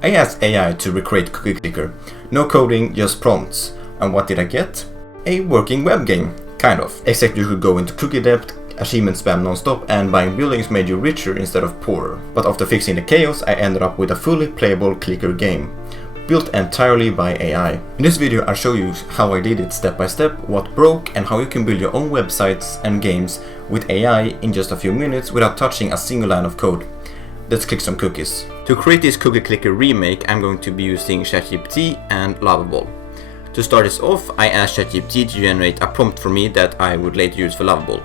I asked AI to recreate Cookie Clicker. No coding, just prompts. And what did I get? A working web game, kind of. Except you could go into cookie depth, achievement spam non-stop, and buying buildings made you richer instead of poorer. But after fixing the chaos, I ended up with a fully playable clicker game, built entirely by AI. In this video I'll show you how I did it step by step, what broke, and how you can build your own websites and games with AI in just a few minutes without touching a single line of code. Let's click some cookies. To create this cookie clicker remake, I'm going to be using ChatGPT and Lovable. To start this off, I asked ChatGPT to generate a prompt for me that I would later use for Lovable.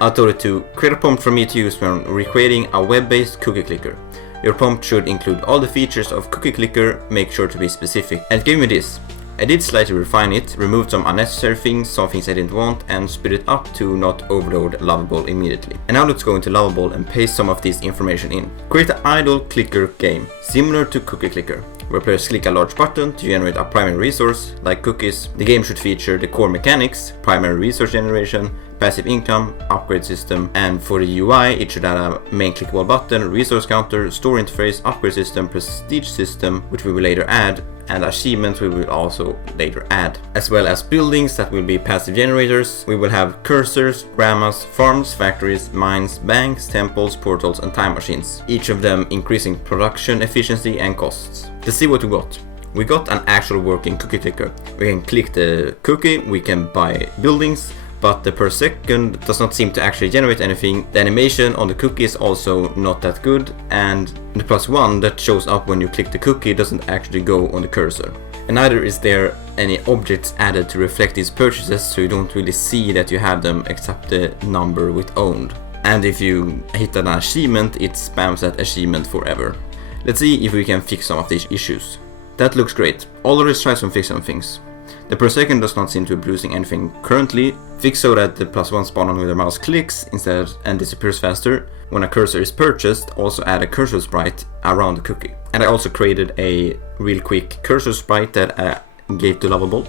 I told it to create a prompt for me to use when recreating a web-based cookie clicker. Your prompt should include all the features of cookie clicker, make sure to be specific. And it gave me this. I did slightly refine it, removed some unnecessary things, some things I didn't want, and split it up to not overload Lovable immediately. And now let's go into Lovable and paste some of this information in. Create an idle clicker game, similar to cookie clicker, where players click a large button to generate a primary resource, like cookies. The game should feature the core mechanics, primary resource generation, passive income, upgrade system, and for the UI it should add a main clickable button, resource counter, store interface, upgrade system, prestige system, which we will later add, and achievements we will also later add, as well as buildings that will be passive generators. We will have cursors, grandmas, farms, factories, mines, banks, temples, portals, and time machines, each of them increasing production efficiency and costs. Let's see what we got. We got an actual working cookie clicker. We can click the cookie, we can buy buildings, but the per second does not seem to actually generate anything. The animation on the cookie is also not that good, and the +1 that shows up when you click the cookie doesn't actually go on the cursor. And neither is there any objects added to reflect these purchases, so you don't really see that you have them except the number with owned. And if you hit an achievement, it spams that achievement forever. Let's see if we can fix some of these issues. That looks great. Already tried some fix some things. The per second does not seem to be producing anything currently. Fix so that the +1 spawn on with the mouse clicks instead and disappears faster. When a cursor is purchased, also add a cursor sprite around the cookie. And I also created a real quick cursor sprite that I gave to Lovable.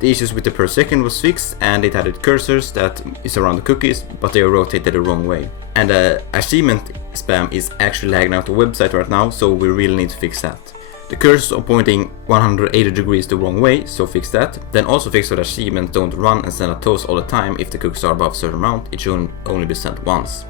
The issues with the per second was fixed, and it added cursors that is around the cookies, but they are rotated the wrong way. And the achievement spam is actually lagging out the website right now, so we really need to fix that. The cursors are pointing 180 degrees the wrong way, so fix that. Then also fix so that achievements don't run and send a toast all the time if the cookies are above a certain amount. It should only be sent once.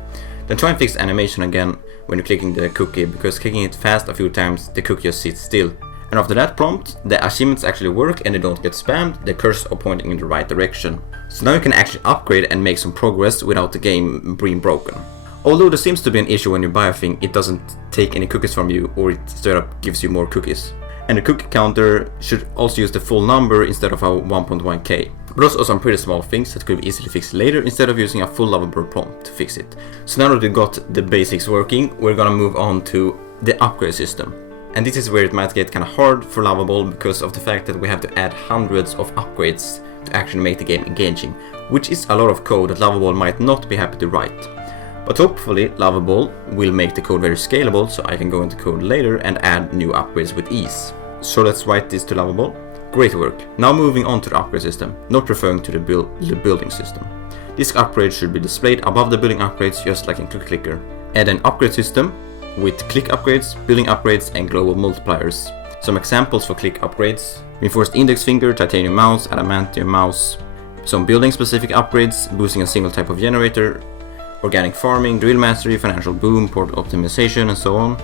Then try and fix animation again when you're clicking the cookie, because clicking it fast a few times the cookie just sits still. And after that prompt, the achievements actually work and they don't get spammed, the cursors are pointing in the right direction. So now you can actually upgrade and make some progress without the game being broken. Although there seems to be an issue when you buy a thing, it doesn't take any cookies from you, or it straight up gives you more cookies. And the cookie counter should also use the full number instead of a 1.1k. But those are some pretty small things that could be easily fixed later instead of using a full Lovable prompt to fix it. So now that we got the basics working, we're gonna move on to the upgrade system. And this is where it might get kinda hard for Lovable because of the fact that we have to add hundreds of upgrades to actually make the game engaging, which is a lot of code that Lovable might not be happy to write. But hopefully Lovable will make the code very scalable so I can go into code later and add new upgrades with ease. So let's write this to Lovable. Great work. Now moving on to the upgrade system, not referring to the building system. This upgrade should be displayed above the building upgrades just like in Cookie Clicker. Add an upgrade system with click upgrades, building upgrades, and global multipliers. Some examples for click upgrades: reinforced index finger, titanium mouse, adamantium mouse. Some building specific upgrades, boosting a single type of generator, organic farming, drill mastery, financial boom, port optimization, and so on.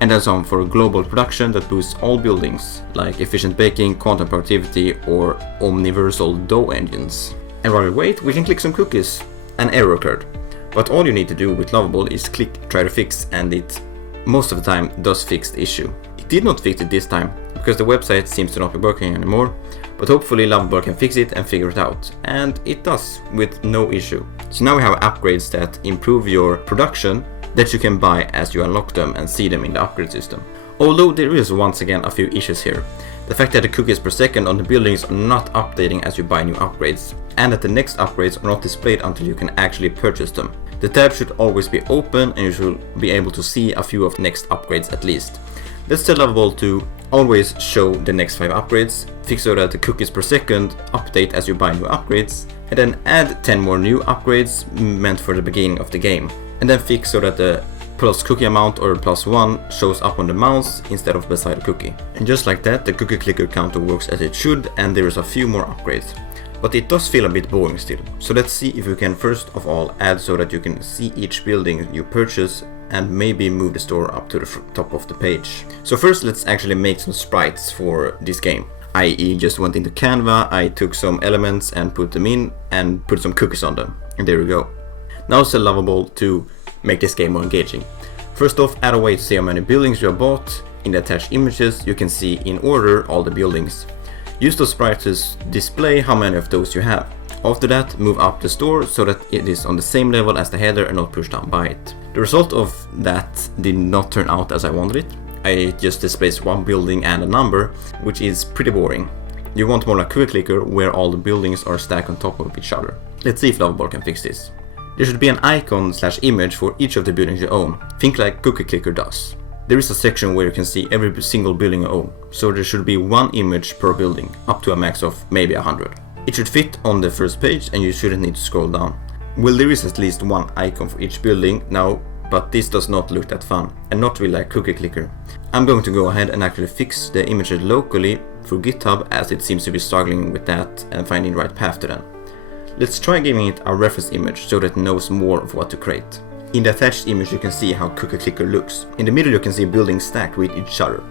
And then some for global production that boosts all buildings, like efficient baking, quantum productivity, or omniversal dough engines. And while we wait, we can click some cookies. An error occurred. But all you need to do with Lovable is click try to fix, and it most of the time does fix the issue. It did not fix it this time, because the website seems to not be working anymore. But hopefully Lovable can fix it and figure it out, and it does with no issue. So now we have upgrades that improve your production that you can buy as you unlock them and see them in the upgrade system. Although there is once again a few issues here. The fact that the cookies per second on the buildings are not updating as you buy new upgrades, and that the next upgrades are not displayed until you can actually purchase them. The tab should always be open and you should be able to see a few of the next upgrades at least. Let's tell Lovable to always show the next 5 upgrades, fix so that the cookies per second update as you buy new upgrades, and then add 10 more new upgrades meant for the beginning of the game. And then fix so that the plus cookie amount or +1 shows up on the mouse instead of beside a cookie. And just like that, the cookie clicker counter works as it should, and there is a few more upgrades. But it does feel a bit boring still. So let's see if we can first of all add so that you can see each building you purchase and maybe move the store up to the top of the page. So first let's actually make some sprites for this game. I.e. just went into Canva, I took some elements and put them in and put some cookies on them. And there we go. Now it's Lovable to make this game more engaging. First off, add a way to see how many buildings you have bought. In the attached images you can see in order all the buildings. Use those sprites to display how many of those you have. After that, move up the store so that it is on the same level as the header and not pushed down by it. The result of that did not turn out as I wanted it. It just displays one building and a number, which is pretty boring. You want more like Cookie Clicker, where all the buildings are stacked on top of each other. Let's see if Lovable can fix this. There should be an icon/image for each of the buildings you own. Think like Cookie Clicker does. There is a section where you can see every single building you own, so there should be one image per building, up to a max of maybe 100. It should fit on the first page and you shouldn't need to scroll down. Well, there is at least one icon for each building now, but this does not look that fun, and not really like Cookie Clicker. I'm going to go ahead and actually fix the images locally through GitHub, as it seems to be struggling with that and finding the right path to them. Let's try giving it a reference image so that it knows more of what to create. In the attached image you can see how Cookie Clicker looks. In the middle you can see buildings stacked with each other.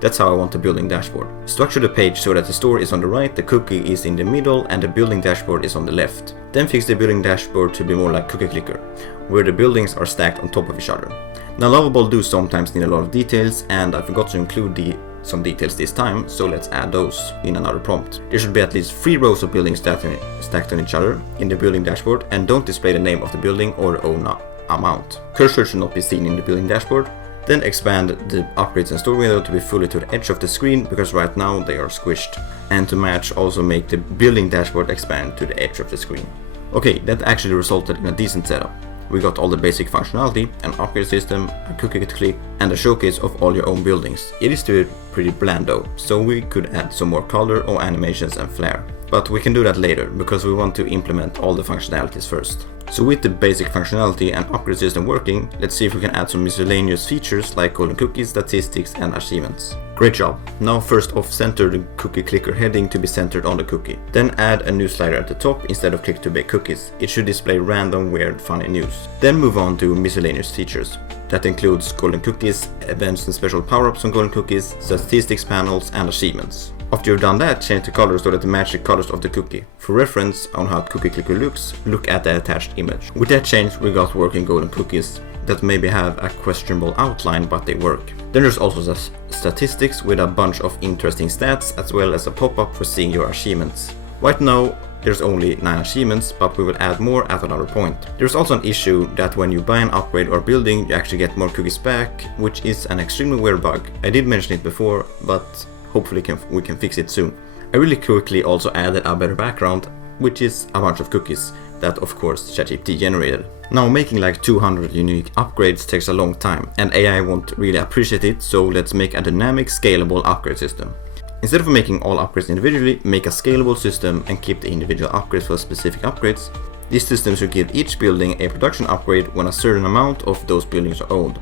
That's how I want the building dashboard. Structure the page so that the store is on the right, the cookie is in the middle, and the building dashboard is on the left. Then fix the building dashboard to be more like Cookie Clicker, where the buildings are stacked on top of each other. Now Lovable do sometimes need a lot of details, and I forgot to include some details this time, so let's add those in another prompt. There should be at least 3 rows of buildings stacked on each other in the building dashboard, and don't display the name of the building or the owner amount. Cursor should not be seen in the building dashboard. Then expand the upgrades and store window to be fully to the edge of the screen, because right now they are squished. And to match, also make the building dashboard expand to the edge of the screen. Okay, that actually resulted in a decent setup. We got all the basic functionality, an upgrade system, a cookie click, and a showcase of all your own buildings. It is still pretty bland though, so we could add some more color or animations and flair. But we can do that later, because we want to implement all the functionalities first. So with the basic functionality and upgrade system working, let's see if we can add some miscellaneous features like golden cookies, statistics, and achievements. Great job! Now first off, center the cookie clicker heading to be centered on the cookie. Then add a new slider at the top instead of click to bake cookies. It should display random, weird, funny news. Then move on to miscellaneous features. That includes golden cookies, events and special power-ups on golden cookies, statistics panels, and achievements. After you've done that, change the colors so that they match the colors of the cookie. For reference on how Cookie Clicker looks, look at the attached image. With that change, we got working golden cookies that maybe have a questionable outline, but they work. Then there's also the statistics with a bunch of interesting stats, as well as a pop-up for seeing your achievements. Right now, there's only 9 achievements, but we will add more at another point. There's also an issue that when you buy an upgrade or building, you actually get more cookies back, which is an extremely weird bug. I did mention it before, but hopefully we can fix it soon. I really quickly also added a better background, which is a bunch of cookies that of course ChatGPT generated. Now making like 200 unique upgrades takes a long time, and AI won't really appreciate it, so let's make a dynamic scalable upgrade system. Instead of making all upgrades individually, make a scalable system and keep the individual upgrades for specific upgrades. This system should give each building a production upgrade when a certain amount of those buildings are owned.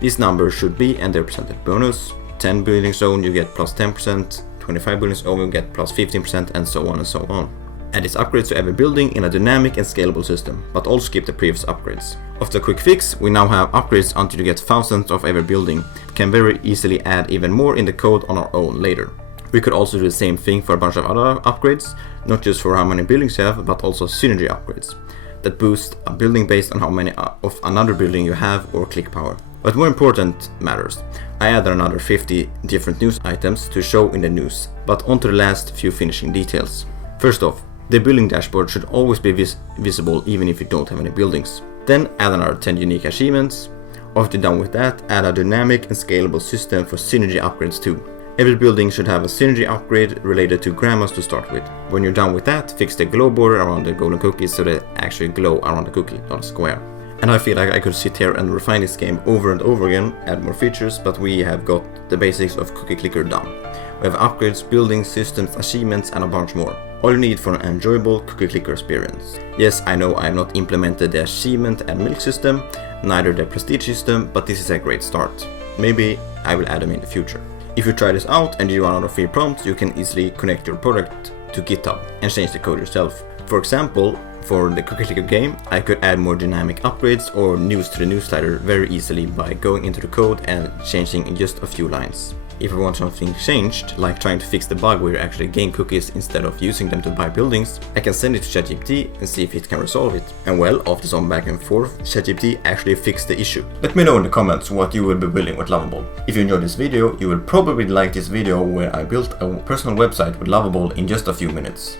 These numbers should be and their percentage bonus. 10 buildings owned you get plus 10%, 25 buildings owned you get plus 15%, and so on and so on. Add these upgrades to every building in a dynamic and scalable system, but also skip the previous upgrades. After a quick fix, we now have upgrades until you get thousands of every building. We can very easily add even more in the code on our own later. We could also do the same thing for a bunch of other upgrades, not just for how many buildings you have, but also synergy upgrades that boost a building based on how many of another building you have or click power. But more important matters. I added another 50 different news items to show in the news, but onto the last few finishing details. First off, the building dashboard should always be visible even if you don't have any buildings. Then add another 10 unique achievements. After you're done with that, add a dynamic and scalable system for synergy upgrades too. Every building should have a synergy upgrade related to grandmas to start with. When you're done with that, fix the glow border around the golden cookies so they actually glow around the cookie, not a square. And I feel like I could sit here and refine this game over and over again, add more features, but we have got the basics of Cookie Clicker done. We have upgrades, buildings, systems, achievements, and a bunch more. All you need for an enjoyable Cookie Clicker experience. Yes, I know I have not implemented the achievement and milk system. neither the prestige system, but this is a great start. Maybe I will add them in the future. If you try this out and you run out of free prompts, you can easily connect your product to GitHub and change the code yourself. For example, for the cookie clicker game, I could add more dynamic upgrades or news to the news slider very easily by going into the code and changing in just a few lines. If I want something changed, like trying to fix the bug where you actually gain cookies instead of using them to buy buildings, I can send it to ChatGPT and see if it can resolve it. And well, after some back and forth, ChatGPT actually fixed the issue. Let me know in the comments what you will be building with Lovable. If you enjoyed this video, you will probably like this video where I built a personal website with Lovable in just a few minutes.